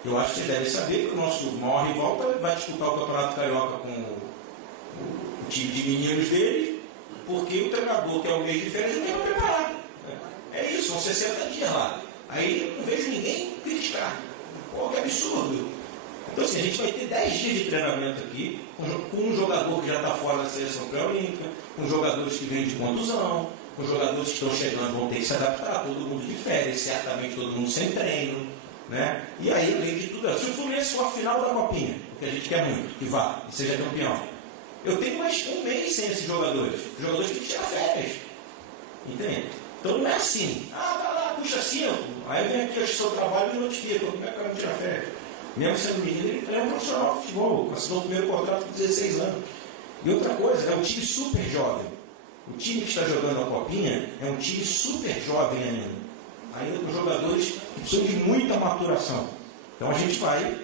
eu acho que vocês devem saber que o nosso maior rival vai disputar o Campeonato Carioca com o time de meninos dele, porque o treinador, que é o mês de férias, não é preparado. É É isso, são 60 dias lá. Aí eu não vejo ninguém criticar. Pô, que absurdo. Então assim, a gente vai ter 10 dias de treinamento aqui, com um jogador que já está fora da seleção pré-olímpica, com jogadores que vêm de contusão, com jogadores que estão chegando, vão ter que se adaptar, todo mundo de férias, certamente todo mundo sem treino. Né? E aí, além de tudo, se o Fluminense for a final da Copinha, o que a gente quer muito, que vá e seja campeão, eu tenho mais um mês sem esses jogadores. Os jogadores têm que tirar férias. Entende? Então não é assim. Ah, vai lá, puxa 5. Aí vem aqui o seu trabalho e notifica. Como é que o cara não tira férias? Mesmo sendo menino, ele é um profissional de futebol. Assinou o primeiro contrato com 16 anos. E outra coisa, é um time super jovem. O time que está jogando a Copinha é um time super jovem ainda. Ainda com jogadores que precisam de muita maturação. Então a gente vai.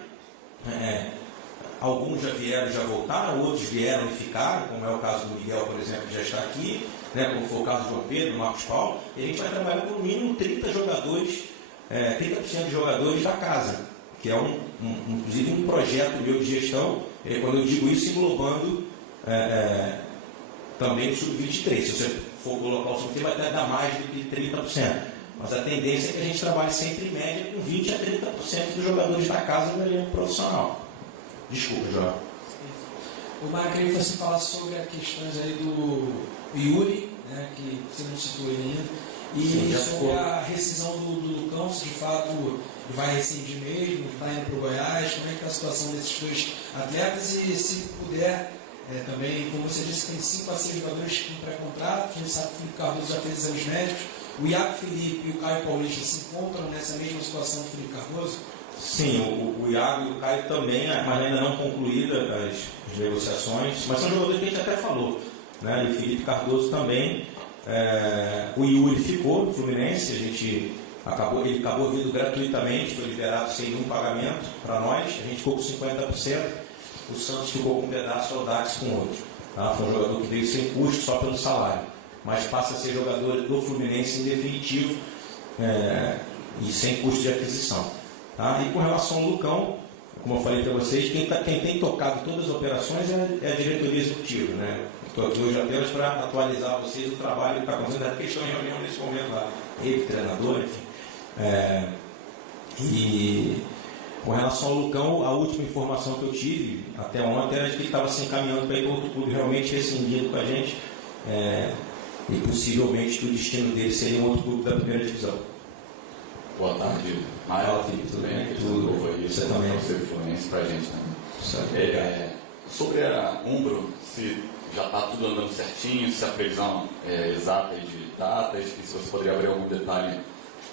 Alguns já vieram e já voltaram, outros vieram e ficaram, como é o caso do Miguel, por exemplo, que já está aqui, né, como foi o caso do João Pedro, do Marcos Paulo, e a gente vai trabalhar com no mínimo 30 jogadores, 30% de jogadores da casa, que é inclusive um projeto meu de gestão, quando eu digo isso, englobando também o Sub-23. Se você for colocar o Sub-23, vai até dar mais do que 30%. Mas a tendência é que a gente trabalhe sempre em média com 20% a 30% dos jogadores da casa no elenco profissional. Desculpa, João. O Marco, queria que você falasse sobre as questões aí do Yuri, né, que você não citou ele ainda, e sim, sobre a rescisão do Lucão, se de fato vai rescindir mesmo, está indo para o Goiás, como é que está a situação desses dois atletas e se puder também, como você disse, tem 5 a 6 jogadores com pré-contrato, a gente sabe que o Felipe Cardoso já fez exames médicos, o Iago Felipe e o Caio Paulista se encontram nessa mesma situação do Felipe Cardoso? Sim, o Iago e o Caio também, mas ainda não concluídas as negociações, mas são jogadores que a gente até falou, né? E o Felipe Cardoso também, o Yuri ficou no Fluminense, ele acabou vindo gratuitamente, foi liberado sem nenhum pagamento para nós, a gente ficou com 50%, o Santos ficou com um pedaço, o Dax com outro. Tá? Foi um jogador que veio sem custo, só pelo salário, mas passa a ser jogador do Fluminense em definitivo e sem custo de aquisição. Tá? E com relação ao Lucão, como eu falei para vocês, quem tem tocado todas as operações é a diretoria executiva. Né? Estou aqui hoje apenas para atualizar vocês o trabalho que está acontecendo, porque estão em reunião nesse momento lá. Ele, treinador, enfim. E com relação ao Lucão, a última informação que eu tive até ontem era de que ele estava se encaminhando para ir para outro clube, realmente rescindindo com a gente. E possivelmente o destino dele seria um outro clube da primeira divisão. Boa tarde, Maia. Felipe, tudo bem? Tudo aí, você também. Você Fluminense para a gente também. Sobre a Umbro, se já está tudo andando certinho, se a previsão é exata de datas, e se você poderia abrir algum detalhe,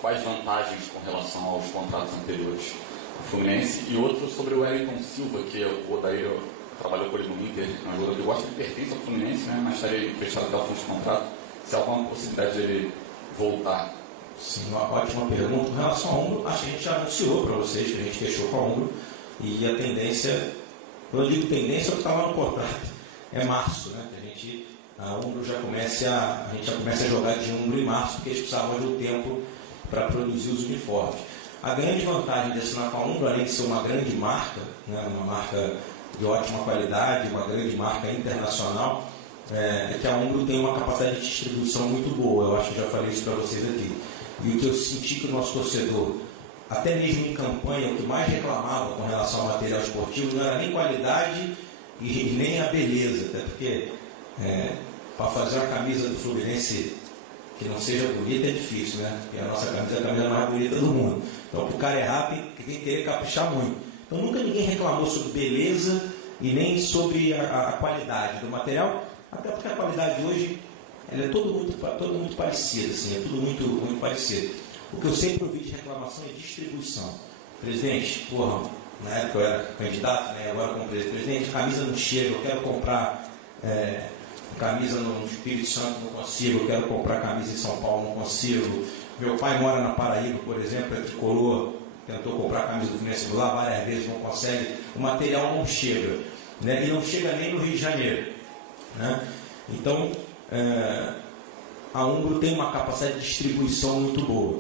quais vantagens com relação aos contratos anteriores do Fluminense, e outro sobre o Wellington Silva, que o Odair trabalhou com ele no Inter, é um jogador que gosta de pertence ao Fluminense, né, mas estaria fechado até o fim de contrato, se há alguma possibilidade de ele voltar. Sim, uma ótima pergunta. Com relação ao Umbro, acho que a gente já anunciou para vocês que a gente fechou com a Umbro, e a tendência, quando eu digo tendência, é o que está lá no contrato, é março, né? A Umbro a gente já começa a jogar de Umbro em março, porque eles precisavam de um tempo para produzir os uniformes. A grande vantagem de assinar com a Umbro, além de ser uma grande marca, né, uma marca de ótima qualidade, uma grande marca internacional, é que a Umbro tem uma capacidade de distribuição muito boa. Eu acho que já falei isso para vocês aqui. E o que eu senti que o nosso torcedor, até mesmo em campanha, o que mais reclamava com relação ao material esportivo não era nem qualidade e nem a beleza, até porque para fazer uma camisa do Fluminense que não seja bonita é difícil, né? Porque a nossa camisa é a camisa mais bonita do mundo. Então, para o cara errar, tem que querer caprichar muito. Então, nunca ninguém reclamou sobre beleza e nem sobre a qualidade do material, até porque a qualidade hoje ela é todo muito parecida, assim, é tudo muito parecido. O que eu sempre ouvi de reclamação é distribuição. Presidente, porra, na época eu era candidato, né, agora como presidente, camisa não chega, eu quero comprar camisa no Espírito Santo, não consigo, eu quero comprar camisa em São Paulo, não consigo. Meu pai mora na Paraíba, por exemplo, é tricolor, tentou comprar camisa do Fluminense lá várias vezes, não consegue, o material não chega, né, e não chega nem no Rio de Janeiro. Né? Então, a Umbro tem uma capacidade de distribuição muito boa.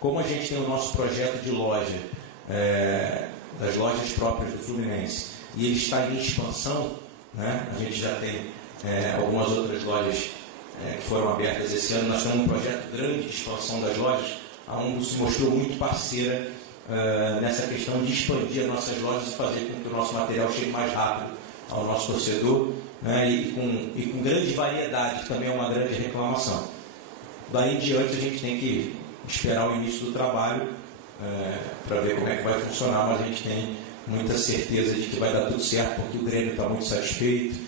Como a gente tem o nosso projeto de loja, das lojas próprias do Fluminense, e ele está em expansão, né? A gente já tem algumas outras lojas que foram abertas esse ano. Nós temos um projeto grande de expansão das lojas. A Umbro se mostrou muito parceira nessa questão de expandir as nossas lojas e fazer com que o nosso material chegue mais rápido ao nosso torcedor, né, e com grande variedade, que também é uma grande reclamação. Daí em diante a gente tem que esperar o início do trabalho para ver como é que vai funcionar, mas a gente tem muita certeza de que vai dar tudo certo, porque o Grêmio está muito satisfeito,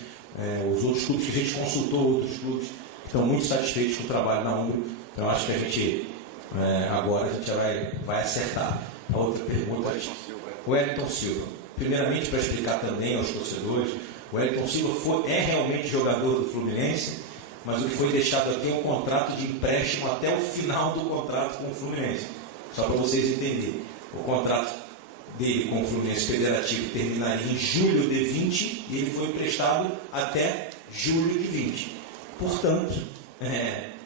os outros clubes que a gente consultou, outros clubes estão muito satisfeitos com o trabalho da Umbro, então acho que a gente agora a gente já vai acertar. A outra pergunta, o Wellington Silva. Primeiramente, para explicar também aos torcedores, o Wellington Silva é realmente jogador do Fluminense, mas o que foi deixado aqui é um contrato de empréstimo até o final do contrato com o Fluminense. Só para vocês entenderem. O contrato dele com o Fluminense Federativo terminaria em julho de 20 e ele foi emprestado até julho de 20. Portanto,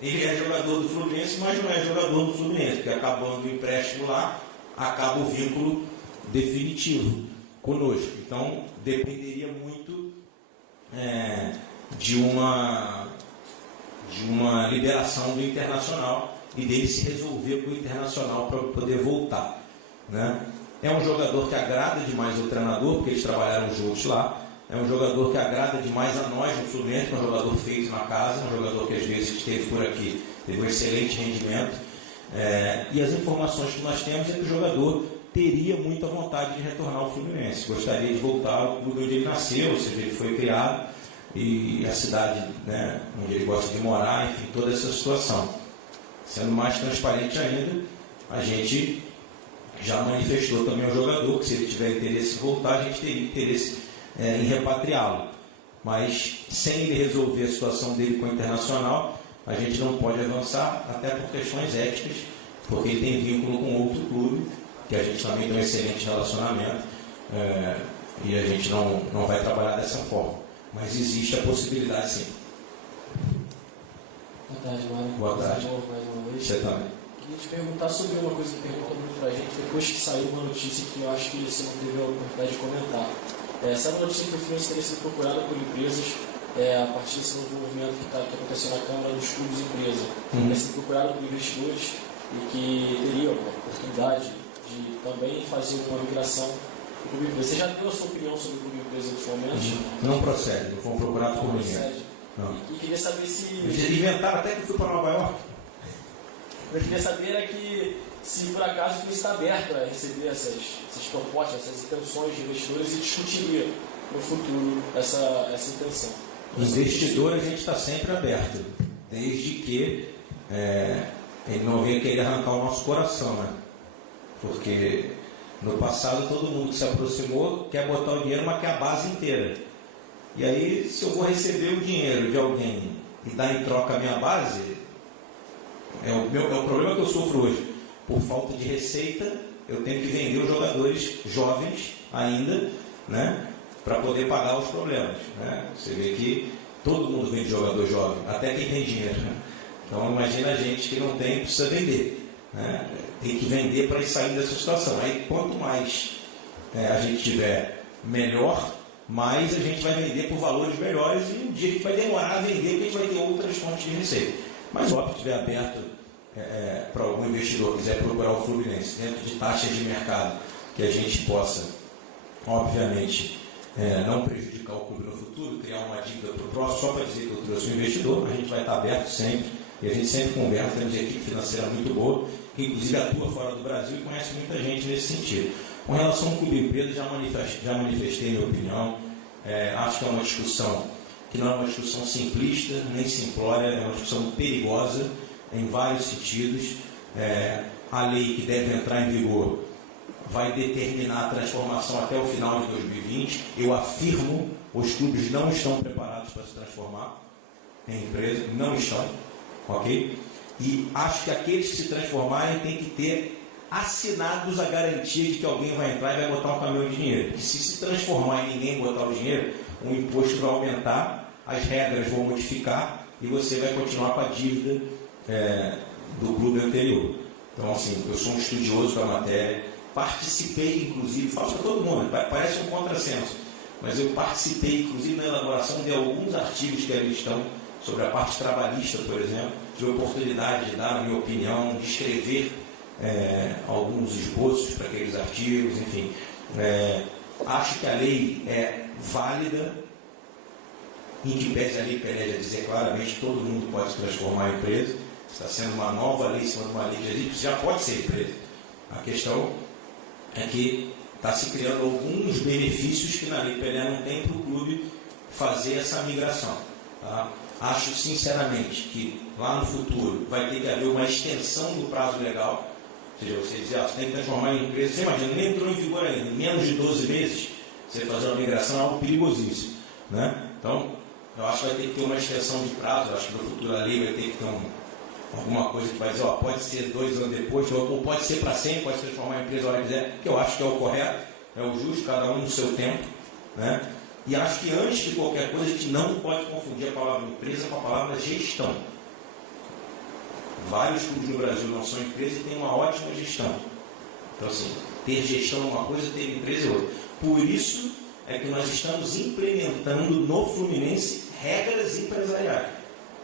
ele é jogador do Fluminense, mas não é jogador do Fluminense, porque acabando o empréstimo lá, acaba o vínculo definitivo conosco. Então, dependeria muito de uma liberação do Internacional e dele se resolver com o Internacional para poder voltar, né? É um jogador que agrada demais o treinador, porque eles trabalharam juntos lá. É um jogador que agrada demais a nós no Fluminense, um jogador feito na casa, um jogador que às vezes esteve por aqui, teve um excelente rendimento. E as informações que nós temos é que o jogador teria muita vontade de retornar ao Fluminense, gostaria de voltar ao clube onde ele nasceu, ou seja, ele foi criado, e a cidade, né, onde ele gosta de morar, enfim, toda essa situação. Sendo mais transparente ainda, a gente já manifestou também ao jogador que se ele tiver interesse em voltar, a gente teria interesse em repatriá-lo. Mas sem ele resolver a situação dele com o Internacional, a gente não pode avançar, até por questões éticas, porque ele tem vínculo com outro clube, que a gente também tem um excelente relacionamento, e a gente não vai trabalhar dessa forma. Mas existe a possibilidade, sim. Boa tarde, Mário. Boa tarde. Mais uma vez. Você também. Queria te perguntar sobre uma coisa que perguntou muito pra gente, depois que saiu uma notícia que eu acho que você não teve a oportunidade de comentar. Essa notícia que o Fluminense teria sido procurado por empresas a partir desse novo movimento que aconteceu na Câmara dos Clubes e Empresa. Teria sido procurado por investidores e que teria a oportunidade de também fazer uma migração do Clube Empresa. Você já deu a sua opinião sobre o Clube Empresa em outros momentos? Não procede, não foram procurados por ninguém. E queria saber se... Eles inventaram até que fui para Nova York. Eu queria saber se por acaso ele está aberto a receber essas propostas, essas intenções de investidores e discutiria no futuro essa intenção. Investidor a gente está sempre aberto, desde que ele não venha querer arrancar o nosso coração, né? Porque no passado todo mundo que se aproximou quer botar o dinheiro, mas quer a base inteira. E aí, se eu vou receber o dinheiro de alguém e dar em troca a minha base, é o problema que eu sofro hoje. Por falta de receita, eu tenho que vender os jogadores jovens ainda, né, para poder pagar os problemas, né? Você vê que todo mundo vende jogador jovem, até quem tem dinheiro, né? Então, imagina a gente que não tem, precisa vender, né? Tem que vender para ir sair dessa situação. Aí, quanto mais a gente tiver, melhor, mais a gente vai vender por valores melhores e um dia a gente vai demorar a vender porque a gente vai ter outras fontes de receita. Mas, óbvio, que estiver aberto para algum investidor que quiser procurar o Fluminense dentro de taxas de mercado, que a gente possa, obviamente, não prejudicar o clube no futuro, criar uma dívida para o próximo, só para dizer que eu trouxe um investidor, a gente vai estar aberto sempre, e a gente sempre conversa, temos uma equipe financeira muito boa, que inclusive atua fora do Brasil e conhece muita gente nesse sentido. Com relação ao clube empresa, já manifestei minha opinião, acho que é uma discussão que não é uma discussão simplista, nem simplória, é uma discussão perigosa, em vários sentidos. A lei que deve entrar em vigor vai determinar a transformação até o final de 2020. Eu afirmo, os clubes não estão preparados para se transformar em empresa, não estão, ok? E acho que aqueles que se transformarem têm que ter assinados a garantia de que alguém vai entrar e vai botar um caminhão de dinheiro. Porque se transformar e ninguém botar o dinheiro, o imposto vai aumentar, as regras vão modificar e você vai continuar com a dívida do clube anterior. Então, assim, eu sou um estudioso da matéria, participei, inclusive, falo para todo mundo, parece um contrassenso, mas eu participei, inclusive, na elaboração de alguns artigos que ali estão sobre a parte trabalhista, por exemplo, tive a oportunidade de dar a minha opinião, de escrever alguns esboços para aqueles artigos, enfim. Acho que a lei é válida, em que pese a lei pede a dizer claramente que todo mundo pode se transformar em empresa. Está sendo uma nova lei, em cima de uma lei que existe, já pode ser empresa. A questão é que está se criando alguns benefícios que na lei Pelé não tem para o clube fazer essa migração. Tá? Acho sinceramente que lá no futuro vai ter que haver uma extensão do prazo legal. Ou seja, você dizer, você tem que transformar em empresa. Você imagina, nem entrou em vigor ainda, em menos de 12 meses, você fazer uma migração é algo perigosíssimo. Né? Então, eu acho que vai ter que ter uma extensão de prazo. Eu acho que no futuro a lei vai ter que ter alguma coisa que vai dizer, pode ser 2 anos depois, ou pode ser para sempre, pode se transformar em empresa a hora que quiser, que eu acho que é o correto, é o justo, cada um no seu tempo. Né? E acho que antes de qualquer coisa, a gente não pode confundir a palavra empresa com a palavra gestão. Vários clubes no Brasil não são empresas e têm uma ótima gestão. Então, assim, ter gestão é uma coisa, ter empresa é outra. Por isso é que nós estamos implementando no Fluminense regras empresariais.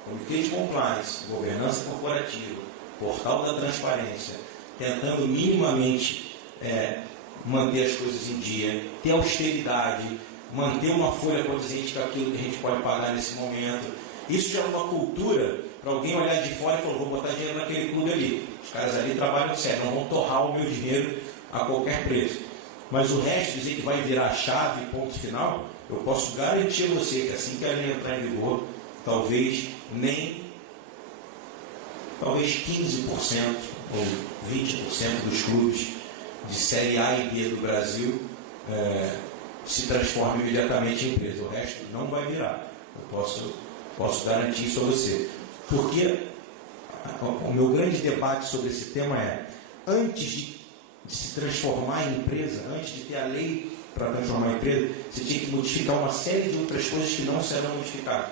Comitê de compliance, governança corporativa, portal da transparência, tentando minimamente manter as coisas em dia, ter austeridade, manter uma folha condizente com aquilo que a gente pode pagar nesse momento. Isso já é uma cultura para alguém olhar de fora e falar, vou botar dinheiro naquele clube ali. Os caras ali trabalham sério, não vão torrar o meu dinheiro a qualquer preço. Mas o resto, dizer que vai virar a chave, ponto final, eu posso garantir a você que assim que a lei entrar em vigor, talvez 15% ou 20% dos clubes de Série A e B do Brasil se transformem imediatamente em empresa. O resto não vai virar. Eu posso garantir isso a você. Porque o meu grande debate sobre esse tema é, antes de se transformar em empresa, antes de ter a lei para transformar em empresa, você tinha que modificar uma série de outras coisas que não serão modificadas.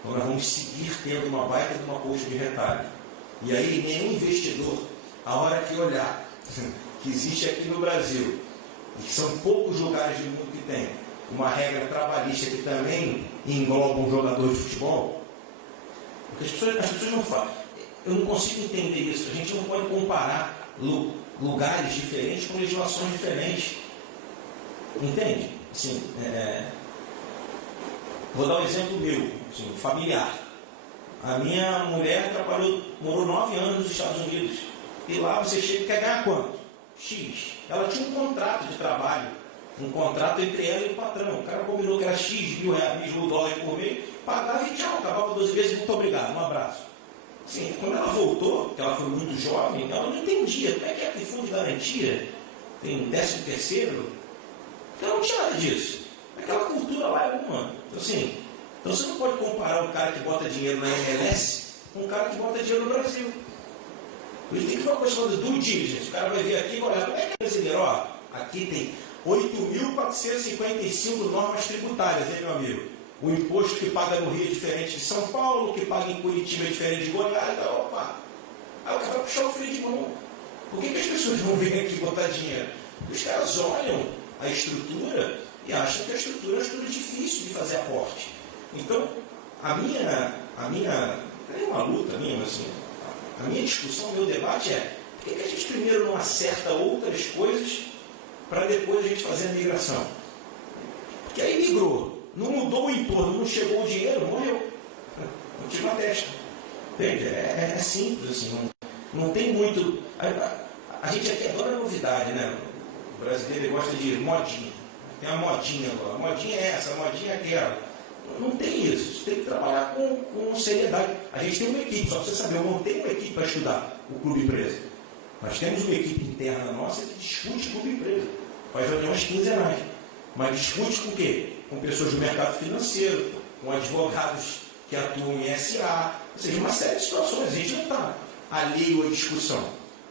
Então nós vamos seguir tendo uma baita de uma colcha de retalho. E aí nenhum investidor, a hora que olhar que existe aqui no Brasil, e que são poucos lugares do mundo que tem uma regra trabalhista que também engloba um jogador de futebol, porque as pessoas não falam. Eu não consigo entender isso. A gente não pode comparar lugares diferentes com legislações diferentes. Entende? Assim, vou dar um exemplo meu, assim, familiar. A minha mulher morou 9 anos nos Estados Unidos. E lá você chega e quer ganhar quanto? X. Ela tinha um contrato de trabalho. Um contrato entre ela e o patrão. O cara combinou que era X mil dólares por mês, pagava e tchau, acabava 12 vezes, muito obrigado, um abraço. Assim, quando ela voltou, que ela foi muito jovem, ela não entendia como é que tem fundo de garantia, tem 13º, ela não tinha nada disso. Aquela cultura lá é uma. Então, assim, então você não pode comparar um cara que bota dinheiro na MLS com um cara que bota dinheiro no Brasil. A gente tem que falar com a questão do due diligence. O cara vai vir aqui e vai olhar, como é que é brasileiro? Ó, aqui tem 8.455 normas tributárias, hein, meu amigo? O imposto que paga no Rio é diferente de São Paulo, que paga em Curitiba é diferente de Goiás. Opa! Aí o cara vai puxar o freio de mão. Por que as pessoas vão vir aqui botar dinheiro? Os caras olham a estrutura e acham que a estrutura é uma estrutura difícil de fazer aporte. Então, a minha é uma luta minha, mas assim, a minha discussão, o meu debate é por que a gente primeiro não acerta outras coisas para depois a gente fazer a migração? Porque aí migrou. Não mudou o entorno, não chegou o dinheiro, morreu. Não tive uma testa. Entende? É simples, assim, não tem muito. A gente aqui adora novidade, né? O brasileiro gosta de modinha. Tem uma modinha agora. A modinha é essa, a modinha é aquela. Não tem isso. Você tem que trabalhar com seriedade. A gente tem uma equipe, só para você saber, eu não tenho uma equipe para estudar o clube empresa. Nós temos uma equipe interna nossa que discute clube empresa. Faz reuniões quinzenais. Mas discute com o quê? Com pessoas do mercado financeiro, com advogados que atuam em SA, ou seja, uma série de situações. A gente não está alheio à discussão.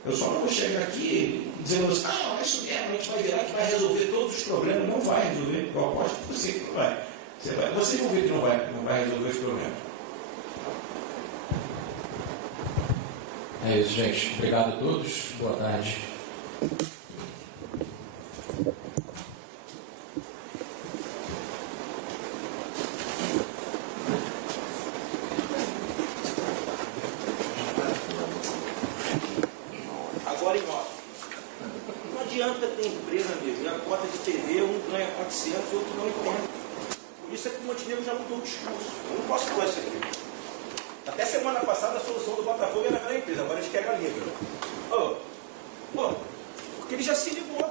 Eu só não vou chegar aqui dizendo assim, é isso mesmo, a gente vai virar que vai resolver todos os problemas. Não vai resolver, eu aposto que você que não vai. Vocês vão ver que não vai resolver os problemas. É isso, gente. Obrigado a todos. Boa tarde. 400 e outro não entende. Por isso é que o Montenegro já mudou o discurso. Eu não posso falar isso aqui. Até semana passada a solução do Botafogo era a empresa, agora eles querem a Liga. Porque ele já se ligou.